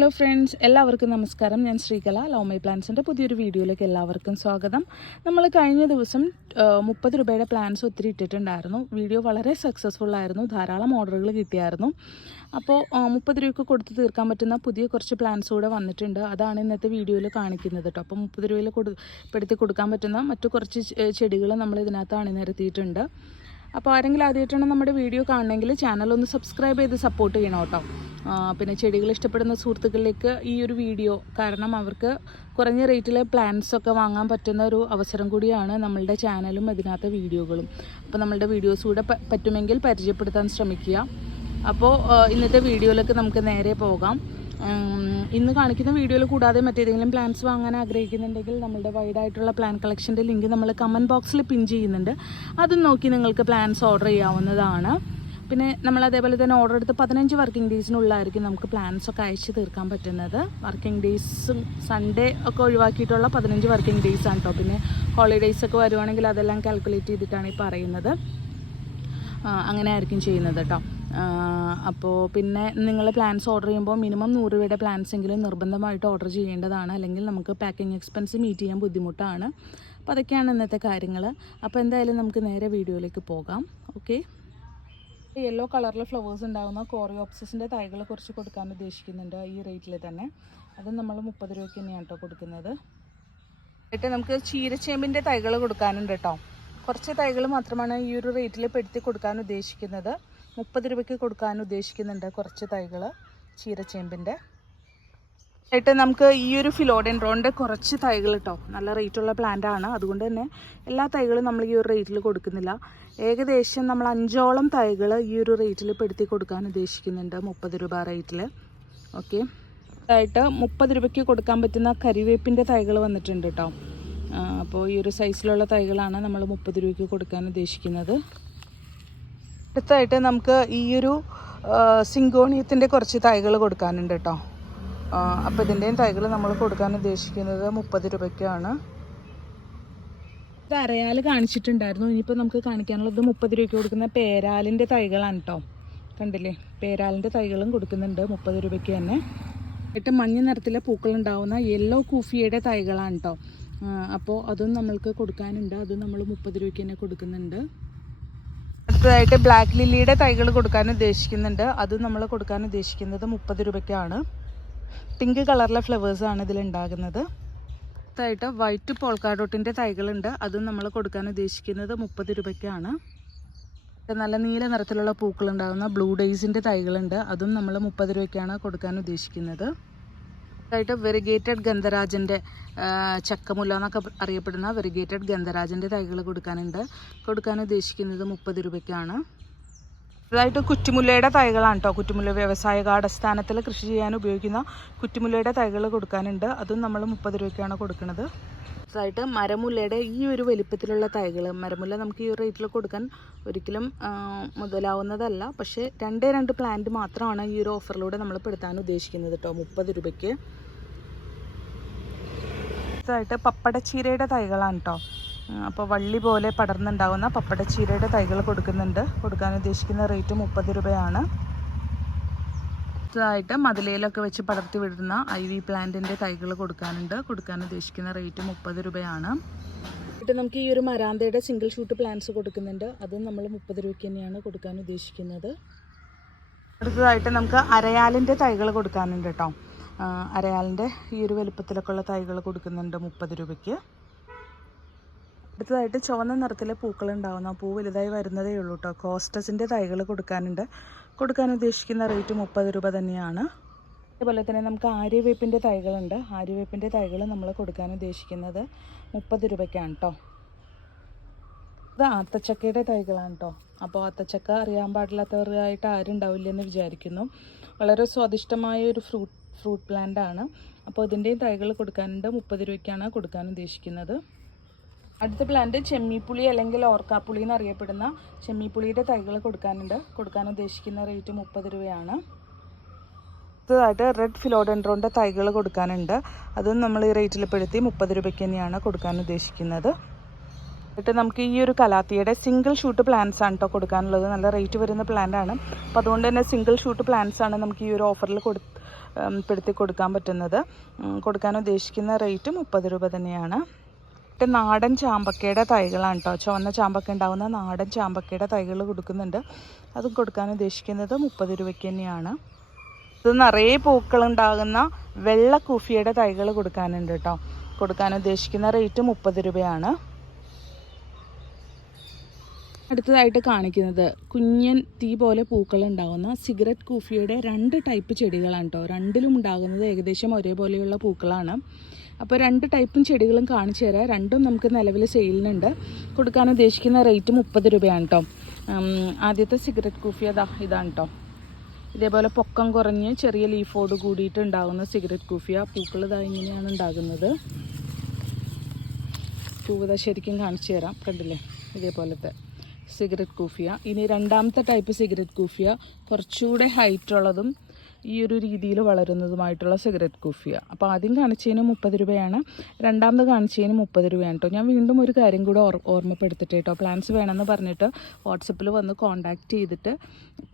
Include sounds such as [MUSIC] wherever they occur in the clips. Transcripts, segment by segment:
Hello friends എല്ലാവർക്കും നമസ്കാരം. ഞാൻ ശ്രീകല. ലവ് മൈ പ്ലാൻസിന്റെ പുതിയൊരു വീഡിയോയിലേക്ക് എല്ലാവർക്കും സ്വാഗതം. നമ്മൾ കഴിഞ്ഞ ദിവസം മുപ്പത് രൂപയുടെ പ്ലാൻസ് ഒത്തിരി ഇട്ടിട്ടുണ്ടായിരുന്നു. വീഡിയോ വളരെ സക്സസ്ഫുൾ ആയിരുന്നു. ധാരാളം ഓർഡറുകൾ കിട്ടിയായിരുന്നു. അപ്പോൾ മുപ്പത് രൂപയ്ക്ക് കൊടുത്ത് തീർക്കാൻ പറ്റുന്ന പുതിയ കുറച്ച് പ്ലാൻസ് കൂടെ വന്നിട്ടുണ്ട്. അതാണ് ഇന്നത്തെ വീഡിയോയിൽ കാണിക്കുന്നത് കേട്ടോ അപ്പോൾ മുപ്പത് രൂപയിൽ കൊടു പെടുത്തി കൊടുക്കാൻ പറ്റുന്ന മറ്റു കുറച്ച് ചെടികൾ നമ്മൾ ഇതിനകത്ത് അണിനിരത്തിയിട്ടുണ്ട്. അപ്പോൾ ആരെങ്കിലും ആദ്യമായിട്ടാണ് നമ്മുടെ വീഡിയോ കാണണമെങ്കിൽ ചാനൽ ഒന്ന് സബ്സ്ക്രൈബ് ചെയ്ത് സപ്പോർട്ട് ചെയ്യണം കേട്ടോ. പിന്നെ ചെടികൾ ഇഷ്ടപ്പെടുന്ന സുഹൃത്തുക്കളിലേക്ക് ഈ ഒരു വീഡിയോ കാരണം അവർക്ക് കുറഞ്ഞ റേറ്റിൽ പ്ലാന്റ്സ് ഒക്കെ വാങ്ങാൻ പറ്റുന്ന ഒരു അവസരം കൂടിയാണ് നമ്മളുടെ ചാനലും അതിനകത്തെ വീഡിയോകളും. അപ്പോൾ നമ്മളുടെ വീഡിയോസ് കൂടെ പറ്റുമെങ്കിൽ പരിചയപ്പെടുത്താൻ ശ്രമിക്കുക. അപ്പോൾ ഇന്നത്തെ വീഡിയോയിലേക്ക് നമുക്ക് നേരെ പോകാം. ഇന്ന് കാണിക്കുന്ന വീഡിയോയിൽ കൂടാതെ മറ്റേതെങ്കിലും പ്ലാൻസ് വാങ്ങാൻ ആഗ്രഹിക്കുന്നുണ്ടെങ്കിൽ നമ്മുടെ വൈഡായിട്ടുള്ള പ്ലാൻ കളക്ഷന്റെ ലിങ്ക് നമ്മൾ കമന്റ് ബോക്സിൽ പിൻ ചെയ്യുന്നുണ്ട്. അതും നോക്കി നിങ്ങൾക്ക് പ്ലാൻസ് ഓർഡർ ചെയ്യാവുന്നതാണ്. പിന്നെ നമ്മൾ അതേപോലെ തന്നെ ഓർഡർ എടുത്ത് പതിനഞ്ച് വർക്കിംഗ് ഡേയ്സിനുള്ളിലായിരിക്കും നമുക്ക് പ്ലാൻസ് ഒക്കെ അയച്ച് തീർക്കാൻ പറ്റുന്നത്. വർക്കിംഗ് ഡേയ്സും സൺഡേ ഒക്കെ ഒഴിവാക്കിയിട്ടുള്ള പതിനഞ്ച് വർക്കിംഗ് ഡേയ്സ് ആണ് കേട്ടോ പിന്നെ ഹോളിഡേയ്സ് ഒക്കെ വരുവാണെങ്കിൽ അതെല്ലാം കാൽക്കുലേറ്റ് ചെയ്തിട്ടാണ് ഈ പറയുന്നത്. അങ്ങനെ ആയിരിക്കും ചെയ്യുന്നത് കേട്ടോ അപ്പോൾ പിന്നെ നിങ്ങൾ പ്ലാൻസ് ഓർഡർ ചെയ്യുമ്പോൾ മിനിമം നൂറ് രൂപയുടെ പ്ലാൻസ് എങ്കിലും നിർബന്ധമായിട്ട് ഓർഡർ ചെയ്യേണ്ടതാണ്. അല്ലെങ്കിൽ നമുക്ക് പാക്കിംഗ് എക്സ്പെൻസ് മീറ്റ് ചെയ്യാൻ ബുദ്ധിമുട്ടാണ്. അപ്പോൾ അതൊക്കെയാണ് ഇന്നത്തെ കാര്യങ്ങൾ അപ്പോൾ എന്തായാലും നമുക്ക് നേരെ വീഡിയോയിലേക്ക് പോകാം. ഓക്കെ യെല്ലോ കളറിൽ ഫ്ലവേഴ്സ് ഉണ്ടാകുന്ന കോറിയോപ്സിന്റെ തൈകൾ കുറച്ച് കൊടുക്കാൻ ഉദ്ദേശിക്കുന്നുണ്ട് ഈ റേറ്റിൽ തന്നെ. അത് നമ്മൾ മുപ്പത് രൂപയ്ക്ക് തന്നെയാണ് കേട്ടോ കൊടുക്കുന്നത്. എന്നിട്ട് നമുക്ക് ചീരച്ചേമ്പിന്റെ തൈകൾ കൊടുക്കാനുണ്ട് കേട്ടോ കുറച്ച് തൈകൾ മാത്രമാണ് ഈ ഒരു റേറ്റിൽ പെടുത്തി കൊടുക്കാൻ ഉദ്ദേശിക്കുന്നത്. മുപ്പത് രൂപയ്ക്ക് കൊടുക്കാൻ ഉദ്ദേശിക്കുന്നുണ്ട് കുറച്ച് തൈകൾ ചീരച്ചേമ്പിന്റെ ആയിട്ട് നമുക്ക് ഈ ഒരു ഫിലോഡെൻഡ്രോണിന്റെ കുറച്ച് തൈകൾ കേട്ടോ നല്ല റേറ്റുള്ള പ്ലാന്റ് ആണ്. അതുകൊണ്ട് തന്നെ എല്ലാ തൈകളും നമ്മൾ ഈ ഒരു റേറ്റിൽ കൊടുക്കുന്നില്ല. ഏകദേശം നമ്മൾ അഞ്ചോളം തൈകൾ ഈ ഒരു റേറ്റിൽ പെടുത്തി കൊടുക്കാൻ ഉദ്ദേശിക്കുന്നുണ്ട് മുപ്പത് രൂപ റേറ്റിൽ ഓക്കെ. ആയിട്ട് മുപ്പത് രൂപയ്ക്ക് കൊടുക്കാൻ പറ്റുന്ന കരിവേപ്പിന്റെ തൈകൾ വന്നിട്ടുണ്ട് കേട്ടോ അപ്പോൾ ഈ ഒരു സൈസിലുള്ള തൈകളാണ് നമ്മൾ മുപ്പത് രൂപയ്ക്ക് കൊടുക്കാൻ ഉദ്ദേശിക്കുന്നത്. അടുത്തായിട്ട് നമുക്ക് ഈ ഒരു സിങ്കോണിയത്തിന്റെ കുറച്ച് തൈകൾ കൊടുക്കാനുണ്ട് കേട്ടോ അപ്പോൾ ഇതിന്റെയും തൈകൾ നമ്മൾ കൊടുക്കാൻ ഉദ്ദേശിക്കുന്നത് മുപ്പത് രൂപയ്ക്കാണ്. ഇത് അരയാൽ കാണിച്ചിട്ടുണ്ടായിരുന്നു. ഇനിയിപ്പോൾ നമുക്ക് കാണിക്കാനുള്ളത് മുപ്പത് രൂപയ്ക്ക് കൊടുക്കുന്ന പേരാലിന്റെ തൈകളാണ് കേട്ടോ കണ്ടില്ലേ? പേരാലിന്റെ തൈകളും കൊടുക്കുന്നുണ്ട് മുപ്പത് രൂപയ്ക്ക് തന്നെ. എട്ട് മഞ്ഞ നിറത്തിലെ പൂക്കളുണ്ടാവുന്ന യെല്ലോ കൂഫിയുടെ തൈകളാണ് കേട്ടോ അപ്പോൾ അതും നമ്മൾക്ക് കൊടുക്കാനുണ്ട്. അതും നമ്മൾ മുപ്പത് രൂപയ്ക്ക് തന്നെ കൊടുക്കുന്നുണ്ട്. അടുത്തതായിട്ട് ബ്ലാക്ക് ലില്ലിയുടെ തൈകൾ കൊടുക്കാൻ ഉദ്ദേശിക്കുന്നുണ്ട്. അത് നമ്മൾ കൊടുക്കാൻ ഉദ്ദേശിക്കുന്നത് മുപ്പത് രൂപയ്ക്കാണ്. പിങ്ക് കളറിലെ ഫ്ലവേഴ്സാണ് ഇതിലുണ്ടാകുന്നത് അടുത്തായിട്ട് വൈറ്റ് പോൾക്കാഡോട്ടിന്റെ തൈകളുണ്ട്. അതും നമ്മൾ കൊടുക്കാൻ ഉദ്ദേശിക്കുന്നത് മുപ്പത് രൂപയ്ക്കാണ്. നല്ല നീല നിറത്തിലുള്ള പൂക്കളുണ്ടാകുന്ന ബ്ലൂ ഡേയ്സിന്റെ തൈകളുണ്ട്. അതും നമ്മൾ മുപ്പത് രൂപയ്ക്കാണ് കൊടുക്കാൻ ഉദ്ദേശിക്കുന്നത്. ആയിട്ട് വെറിഗേറ്റഡ് ഗന്ധരാജന്റെ ചക്കമുല്ല എന്നൊക്കെ അറിയപ്പെടുന്ന വെറിഗേറ്റഡ് ഗന്ധരാജന്റെ തൈകൾ കൊടുക്കാനുണ്ട്. കൊടുക്കാൻ ഉദ്ദേശിക്കുന്നത് മുപ്പത് രൂപയ്ക്കാണ്. ഇതായിട്ട് കുറ്റിമുല്ലയുടെ തൈകളാണ് കേട്ടോ കുറ്റിമുല്ല വ്യവസായിക അടിസ്ഥാനത്തിൽ കൃഷി ചെയ്യാൻ ഉപയോഗിക്കുന്ന കുറ്റിമുല്ലയുടെ തൈകൾ കൊടുക്കാനുണ്ട്. അതും നമ്മൾ മുപ്പത് രൂപയ്ക്കാണ് കൊടുക്കുന്നത്. ഇതായിട്ട് മരമുല്ലയുടെ ഈ ഒരു വലിപ്പത്തിലുള്ള തൈകൾ മരമുല്ല നമുക്ക് ഈ ഒരു റേറ്റിൽ കൊടുക്കാൻ ഒരിക്കലും മുതലാവുന്നതല്ല. പക്ഷേ രണ്ടേ രണ്ട് പ്ലാന്റ് മാത്രമാണ് ഈ ഒരു ഓഫറിലൂടെ നമ്മൾ പെടുത്താൻ ഉദ്ദേശിക്കുന്നത് കേട്ടോ മുപ്പത് രൂപയ്ക്ക്. ഇതായിട്ട് പപ്പടച്ചീരയുടെ തൈകളാണ് കേട്ടോ അപ്പോൾ വള്ളി പോലെ പടർന്നുണ്ടാകുന്ന പപ്പടച്ചീരയുടെ തൈകൾ കൊടുക്കുന്നുണ്ട്. കൊടുക്കാൻ ഉദ്ദേശിക്കുന്ന റേറ്റ് മുപ്പത് രൂപയാണ്. അടുത്തതായിട്ട് മതിലയിലൊക്കെ വെച്ച് പടർത്തി വിടുന്ന ഐ വി പ്ലാന്റിന്റെ തൈകൾ കൊടുക്കാനുണ്ട്. കൊടുക്കാൻ ഉദ്ദേശിക്കുന്ന റേറ്റ് മുപ്പത് രൂപയാണ്. എന്നിട്ട് നമുക്ക് ഈ ഒരു മരാന്തയുടെ സിംഗിൾ ഷൂട്ട് പ്ലാന്റ്സ് കൊടുക്കുന്നുണ്ട്. അതും നമ്മൾ മുപ്പത് രൂപയ്ക്ക് തന്നെയാണ് കൊടുക്കാൻ ഉദ്ദേശിക്കുന്നത്. അടുത്തതായിട്ട് നമുക്ക് അരയാലിന്റെ തൈകൾ കൊടുക്കാനുണ്ട് കേട്ടോ. അരയാലിന്റെ ഈ ഒരു വലുപ്പത്തിലൊക്കെ ഉള്ള തൈകൾ കൊടുക്കുന്നുണ്ട് മുപ്പത് രൂപയ്ക്ക്. അടുത്തതായിട്ട് ചുവന്ന നിറത്തിലെ പൂക്കൾ ഉണ്ടാവുന്ന പൂ വലുതായി വരുന്നതേ ഉള്ളൂ കേട്ടോ കോസ്റ്റസിന്റെ തൈകൾ കൊടുക്കാനുണ്ട്. കൊടുക്കാൻ ഉദ്ദേശിക്കുന്ന റേറ്റ് മുപ്പത് രൂപ തന്നെയാണ്. അതുപോലെ തന്നെ നമുക്ക് ആര്യവേപ്പിന്റെ തൈകളുണ്ട്. ആര്യവേപ്പിന്റെ തൈകൾ നമ്മൾ കൊടുക്കാൻ ഉദ്ദേശിക്കുന്നത് മുപ്പത് രൂപയ്ക്കാണ് കേട്ടോ ഇത് ആത്തച്ചക്കയുടെ തൈകളാണ് കേട്ടോ അപ്പോൾ ആത്തച്ചക്ക അറിയാൻ പാടില്ലാത്തവരായിട്ട് ആരും ഉണ്ടാവില്ലെന്ന് വിചാരിക്കുന്നു. വളരെ സ്വാദിഷ്ടമായ ഒരു ഫ്രൂട്ട് ഫ്രൂട്ട് പ്ലാന്റ് ആണ്. അപ്പോൾ ഇതിന്റെയും തൈകൾ കൊടുക്കാനുണ്ട്. മുപ്പത് രൂപയ്ക്കാണ് കൊടുക്കാൻ ഉദ്ദേശിക്കുന്നത്. അടുത്ത പ്ലാന്റ് ചെമ്മിപ്പുളി അല്ലെങ്കിൽ ഓർക്കാപ്പുളി എന്നറിയപ്പെടുന്ന ചെമ്മിപ്പുളിയുടെ തൈകൾ കൊടുക്കാനുണ്ട്. കൊടുക്കാൻ ഉദ്ദേശിക്കുന്ന റേറ്റ് മുപ്പത് രൂപയാണ്. അടുത്തതായിട്ട് റെഡ് ഫിലോഡൻഡ്രോന്റെ തൈകൾ കൊടുക്കാനുണ്ട്. അതും നമ്മൾ ഈ റേറ്റിൽ പെടുത്തി മുപ്പത് രൂപയ്ക്ക് തന്നെയാണ് കൊടുക്കാൻ ഉദ്ദേശിക്കുന്നത്. എന്നിട്ട് നമുക്ക് ഈ ഒരു കലാത്തിയുടെ സിംഗിൾ ഷൂട്ട് പ്ലാന്റ്സ് ആണ് കേട്ടോ കൊടുക്കാനുള്ളത്. നല്ല റേറ്റ് വരുന്ന പ്ലാന്റ് ആണ്. അപ്പോൾ അതുകൊണ്ട് തന്നെ സിംഗിൾ ഷൂട്ട് പ്ലാന്റ്സ് ആണ് നമുക്ക് ഈ ഒരു ഓഫറിൽ കൊടു പെടുത്തി കൊടുക്കാൻ പറ്റുന്നത്. കൊടുക്കാൻ ഉദ്ദേശിക്കുന്ന റേറ്റ് മുപ്പത് രൂപ തന്നെയാണ്. ഇത് നാടൻ ചാമ്പക്കയുടെ തൈകളാണ് കേട്ടോ. ചുവന്ന ചാമ്പക്ക ഉണ്ടാകുന്ന നാടൻ ചാമ്പക്കയുടെ തൈകൾ കൊടുക്കുന്നുണ്ട്. അതും കൊടുക്കാൻ ഉദ്ദേശിക്കുന്നത് മുപ്പത് രൂപയ്ക്ക് തന്നെയാണ്. ഇത് നിറയെ പൂക്കളുണ്ടാകുന്ന വെള്ള കൂഫിയുടെ തൈകൾ കൊടുക്കാനുണ്ട് കേട്ടോ. കൊടുക്കാൻ ഉദ്ദേശിക്കുന്ന റേറ്റ് മുപ്പത് രൂപയാണ്. അടുത്തതായിട്ട് കാണിക്കുന്നത് കുഞ്ഞൻ തീ പോലെ പൂക്കൾ ഉണ്ടാകുന്ന സിഗരറ്റ് കൂഫിയുടെ രണ്ട് ടൈപ്പ് ചെടികളാണ് കേട്ടോ. രണ്ടിലും ഉണ്ടാകുന്നത് ഏകദേശം ഒരേപോലെയുള്ള പൂക്കളാണ്. അപ്പോൾ രണ്ട് ടൈപ്പും ചെടികളും കാണിച്ചു തരാം. രണ്ടും നമുക്ക് നിലവിൽ സെയിലിനുണ്ട്. കൊടുക്കാൻ ഉദ്ദേശിക്കുന്ന റേറ്റ് മുപ്പത് രൂപയാണ് കേട്ടോ. ആദ്യത്തെ സിഗരറ്റ് കൂഫി അതാ ഇതാണ് കേട്ടോ. ഇതേപോലെ പൊക്കം കുറഞ്ഞ് ചെറിയ ലീഫോട് കൂടിയിട്ട് ഉണ്ടാകുന്ന സിഗരറ്റ് കൂഫിയ പൂക്കൾ ഇതാ ഇങ്ങനെയാണ് ഉണ്ടാകുന്നത്. ചൂവത ശരിക്കും കാണിച്ചു തരാം. കണ്ടില്ലേ? ഇതേപോലത്തെ സിഗരറ്റ് കൂഫിയ. ഇനി രണ്ടാമത്തെ ടൈപ്പ് സിഗരറ്റ് കൂഫിയ. കുറച്ചുകൂടെ ഹൈറ്റ് ഉള്ളതും ഈ ഒരു രീതിയിൽ വളരുന്നതുമായിട്ടുള്ള സിഗരറ്റ് കുഫിയ. അപ്പോൾ ആദ്യം കാണിച്ചതിന് മുപ്പത് രൂപയാണ്. രണ്ടാമത് കാണിച്ചതിന് മുപ്പത് രൂപയാണ് കേട്ടോ ഞാൻ വീണ്ടും ഒരു കാര്യം കൂടെ ഓർ ഓർമ്മപ്പെടുത്തിട്ട് കേട്ടോ പ്ലാൻസ് വേണമെന്ന് പറഞ്ഞിട്ട് വാട്സപ്പിൽ വന്ന് കോൺടാക്റ്റ് ചെയ്തിട്ട്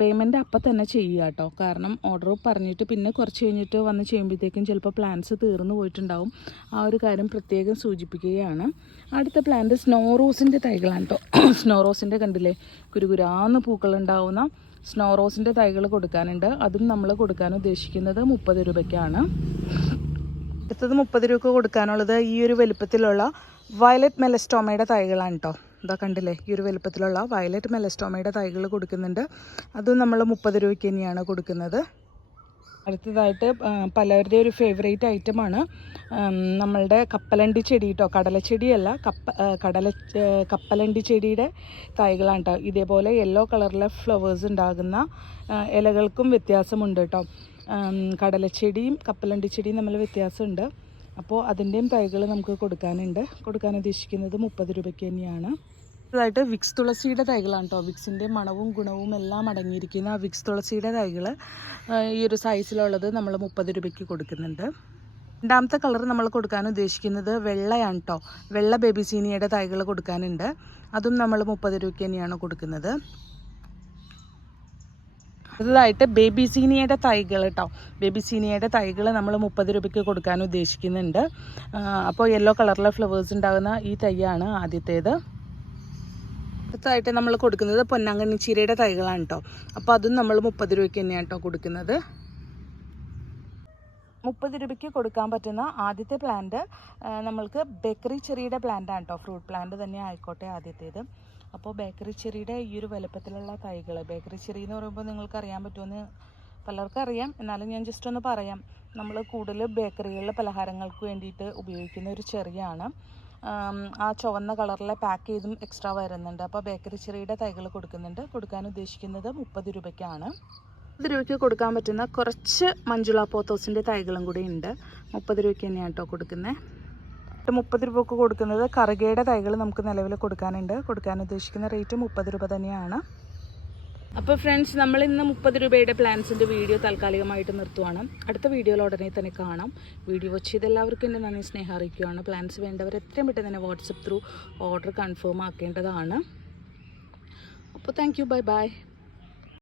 പേയ്മെന്റ് അപ്പം തന്നെ ചെയ്യുക കേട്ടോ കാരണം ഓർഡർ പറഞ്ഞിട്ട് പിന്നെ കുറച്ച് കഴിഞ്ഞിട്ട് വന്ന് ചെയ്യുമ്പോഴത്തേക്കും ചിലപ്പോൾ പ്ലാൻസ് തീർന്നു പോയിട്ടുണ്ടാവും. ആ ഒരു കാര്യം പ്രത്യേകം സൂചിപ്പിക്കുകയാണ്. അടുത്ത പ്ലാന്റ് സ്നോ റോസിന്റെ തൈകളാണ് കേട്ടോ [CLEARS THROAT] സ്നോ റോസിന്റെ കണ്ടില്ലേ? കുരുകുരാന്ന് പൂക്കളുണ്ടാവുന്ന സ്നോ റോസിന്റെ തൈകൾ കൊടുക്കാനുണ്ട്. അതും നമ്മൾ കൊടുക്കാൻ ഉദ്ദേശിക്കുന്നത് മുപ്പത് രൂപയ്ക്കാണ്. അടുത്തത് മുപ്പത് രൂപ കൊടുക്കാനുള്ളത് ഈ ഒരു വലുപ്പത്തിലുള്ള വയലറ്റ് മെലസ്റ്റോമയുടെ തൈകളാണ് കേട്ടോ ഇതാ കണ്ടില്ലേ? ഈ ഒരു വലുപ്പത്തിലുള്ള വയലറ്റ് മെലസ്റ്റോമയുടെ തൈകൾ കൊടുക്കുന്നുണ്ട്. അതും നമ്മൾ മുപ്പത് രൂപയ്ക്ക് തന്നെയാണ് കൊടുക്കുന്നത്. അടുത്തതായിട്ട് പലരുടെ ഒരു ഫേവറേറ്റ് ഐറ്റമാണ് നമ്മളുടെ കപ്പലണ്ടി ചെടി കേട്ടോ കടലച്ചെടിയല്ല കപ്പ കടല കപ്പലണ്ടി ചെടിയുടെ തൈകളാണ് കേട്ടോ ഇതേപോലെ യെല്ലോ കളറിലെ ഫ്ലവേഴ്സ് ഉണ്ടാകുന്ന ഇലകൾക്കും വ്യത്യാസമുണ്ട് കേട്ടോ കടലച്ചെടിയും കപ്പലണ്ടി ചെടിയും തമ്മിൽ വ്യത്യാസമുണ്ട്. അപ്പോൾ അതിന്റെയും തൈകൾ നമുക്ക് കൊടുക്കാനുണ്ട്. കൊടുക്കാൻ ഉദ്ദേശിക്കുന്നത് മുപ്പത് രൂപയ്ക്ക് തന്നെയാണ്. അടുത്തതായിട്ട് വിക്സ് തുളസിയുടെ തൈകളാണ് കേട്ടോ. വിക്സിന്റെ മണവും ഗുണവും എല്ലാം അടങ്ങിയിരിക്കുന്ന ആ വിക്സ് തുളസിയുടെ തൈകൾ ഈ ഒരു സൈസിലുള്ളത് നമ്മൾ മുപ്പത് രൂപയ്ക്ക് കൊടുക്കുന്നുണ്ട്. രണ്ടാമത്തെ കളർ നമ്മൾ കൊടുക്കാൻ ഉദ്ദേശിക്കുന്നത് വെള്ളയാണ് കേട്ടോ. വെള്ള ബേബി സീനിയയുടെ തൈകൾ കൊടുക്കാനുണ്ട്. അതും നമ്മൾ മുപ്പത് രൂപയ്ക്ക് തന്നെയാണ് കൊടുക്കുന്നത്. അടുത്തതായിട്ട് ബേബി സീനിയയുടെ തൈകൾ കേട്ടോ. ബേബി സീനിയയുടെ തൈകൾ നമ്മൾ മുപ്പത് രൂപയ്ക്ക് കൊടുക്കാൻ ഉദ്ദേശിക്കുന്നുണ്ട്. അപ്പോൾ യെല്ലോ കളറിലെ ഫ്ലവേഴ്സ് ഉണ്ടാകുന്ന ഈ തൈയാണ് ആദ്യത്തേത്. അടുത്തതായിട്ട് നമ്മൾ കൊടുക്കുന്നത് പൊന്നാങ്കണ്ണി ചീരയുടെ തൈകളാണ് കേട്ടോ അപ്പോൾ അതും നമ്മൾ മുപ്പത് രൂപയ്ക്ക് തന്നെയാണ് കേട്ടോ കൊടുക്കുന്നത്. മുപ്പത് രൂപയ്ക്ക് കൊടുക്കാൻ പറ്റുന്ന ആദ്യത്തെ പ്ലാന്റ് നമ്മൾക്ക് ബേക്കറി ചെറിയുടെ പ്ലാന്റ് ആണ് കേട്ടോ ഫ്രൂട്ട് പ്ലാന്റ് തന്നെ ആയിക്കോട്ടെ ആദ്യത്തേത്. അപ്പോൾ ബേക്കറി ചെറിയുടെ ഈ ഒരു വലുപ്പത്തിലുള്ള തൈകൾ ബേക്കറി ചെറി എന്ന് പറയുമ്പോൾ നിങ്ങൾക്ക് അറിയാൻ പറ്റുമെന്ന് പലർക്കും അറിയാം. എന്നാലും ഞാൻ ജസ്റ്റ് ഒന്ന് പറയാം. നമ്മൾ കൂടുതൽ ബേക്കറികളിലെ പലഹാരങ്ങൾക്ക് വേണ്ടിയിട്ട് ഉപയോഗിക്കുന്ന ഒരു ചെറിയാണ്. ആം, ചുവന്ന കളറിലെ പാക്ക് ചെയ്തും എക്സ്ട്രാ വരുന്നുണ്ട്. അപ്പോൾ ബേക്കറി ചെറിയുടെ തൈകൾ കൊടുക്കുന്നുണ്ട്. കൊടുക്കാൻ ഉദ്ദേശിക്കുന്നത് മുപ്പത് രൂപയ്ക്കാണ്. മുപ്പത് രൂപയ്ക്ക് കൊടുക്കാൻ പറ്റുന്ന കുറച്ച് മഞ്ജുള പോത്തോസിന്റെ തൈകളും കൂടി ഉണ്ട്. മുപ്പത് രൂപയ്ക്ക് തന്നെയാണ് കേട്ടോ കൊടുക്കുന്നത് മുപ്പത് രൂപക്ക് കൊടുക്കുന്നത് കറുകയുടെ തൈകൾ നമുക്ക് നിലവിൽ കൊടുക്കാനുണ്ട്. കൊടുക്കാൻ ഉദ്ദേശിക്കുന്ന റേറ്റ് മുപ്പത് രൂപ തന്നെയാണ്. അപ്പോൾ ഫ്രണ്ട്സ് നമ്മൾ ഇന്ന് മുപ്പത് രൂപയുടെ പ്ലാൻസിന്റെ വീഡിയോ താൽക്കാലികമായിട്ട് നിർത്തുവാണ്. അടുത്ത വീഡിയോയിൽ ഉടനെ തന്നെ കാണാം. വീഡിയോ വാച്ച് ചെയ്ത് എല്ലാവർക്കും എന്റെ നന്ദി സ്നേഹം അറിയിക്കുകയാണ്. പ്ലാൻസ് വേണ്ടവർ എത്രയും പെട്ടെന്ന് തന്നെ വാട്സപ്പ് ത്രൂ ഓർഡർ കൺഫേം ആക്കേണ്ടതാണ്. അപ്പോൾ താങ്ക് യു ബൈ ബൈ